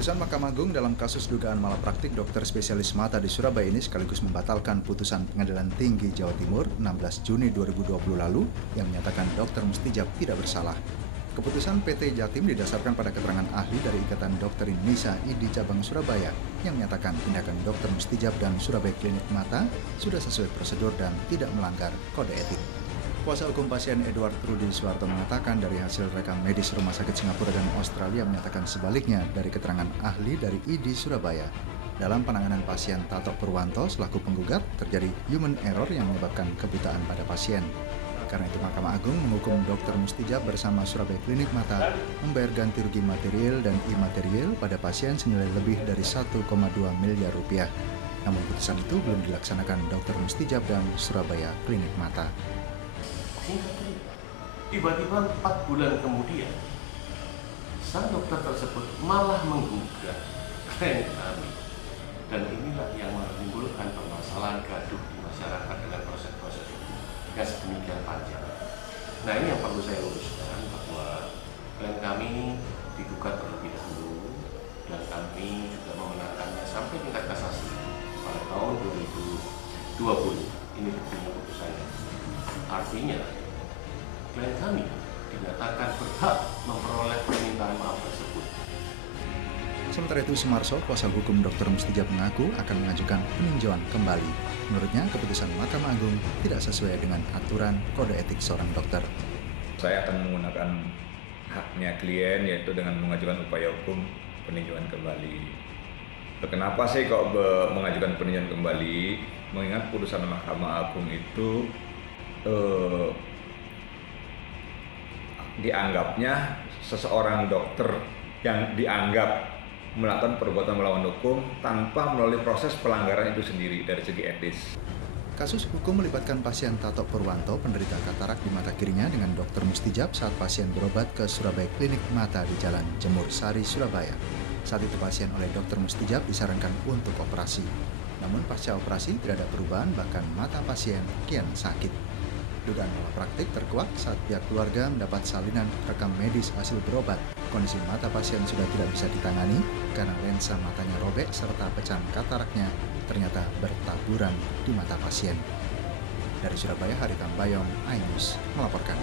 Putusan Mahkamah Agung dalam kasus dugaan malapraktik dokter spesialis mata di Surabaya ini sekaligus membatalkan putusan Pengadilan Tinggi Jawa Timur 16 Juni 2020 lalu yang menyatakan Dr. Mustijab tidak bersalah. Keputusan PT Jatim didasarkan pada keterangan ahli dari Ikatan Dokter Indonesia IDI Cabang Surabaya yang menyatakan tindakan Dr. Mustijab dan Surabaya Klinik Mata sudah sesuai prosedur dan tidak melanggar kode etik. Kuasa hukum pasien Edward Rudi Suwarto mengatakan dari hasil rekam medis Rumah Sakit Singapura dan Australia menyatakan sebaliknya dari keterangan ahli dari IDI Surabaya. Dalam penanganan pasien Tato Purwanto selaku penggugat terjadi human error yang menyebabkan kebutaan pada pasien. Karena itu Mahkamah Agung menghukum Dr. Mustijab bersama Surabaya Klinik Mata membayar ganti rugi material dan imaterial pada pasien senilai lebih dari 1,2 miliar rupiah. Namun putusan itu belum dilaksanakan Dr. Mustijab dan Surabaya Klinik Mata. Tiba-tiba 4 bulan kemudian, sang dokter tersebut malah menggugat klien kami. Dan inilah yang menimbulkan permasalahan gaduh di masyarakat dengan proses-proses hukum yang sedemikian panjang. Nah, ini yang perlu saya luruskan bahwa klien kami digugat terlebih dahulu dan kami juga memenangkannya sampai tingkat kasasi pada tahun 2020. Ini buktinya putusannya. Artinya, klien kami dinyatakan berhak memperoleh permintaan maaf tersebut. Sementara itu, Sumarso, kuasa hukum Dr. Mustijab mengaku akan mengajukan peninjauan kembali. Menurutnya, keputusan Mahkamah Agung tidak sesuai dengan aturan kode etik seorang dokter. Saya akan menggunakan haknya klien, yaitu dengan mengajukan upaya hukum peninjauan kembali. Kenapa sih kok mengajukan peninjauan kembali? Mengingat putusan Mahkamah Agung itu dianggapnya seseorang dokter yang dianggap melakukan perbuatan melawan hukum tanpa melalui proses pelanggaran itu sendiri dari segi etis. Kasus hukum melibatkan pasien Tato Purwanto penderita katarak di mata kirinya dengan Dr. Mustijab saat pasien berobat ke Surabaya Klinik Mata di Jalan Jemur Sari, Surabaya. Saat itu pasien oleh Dr. Mustijab disarankan untuk operasi. Namun pasca operasi tidak ada perubahan, bahkan mata pasien kian sakit. Dugaan malapraktik terkuak saat pihak keluarga mendapat salinan rekam medis hasil berobat. Kondisi mata pasien sudah tidak bisa ditangani karena lensa matanya robek serta pecahan kataraknya ternyata bertaburan di mata pasien. Dari Surabaya, Hari Tambayong, iNews melaporkan.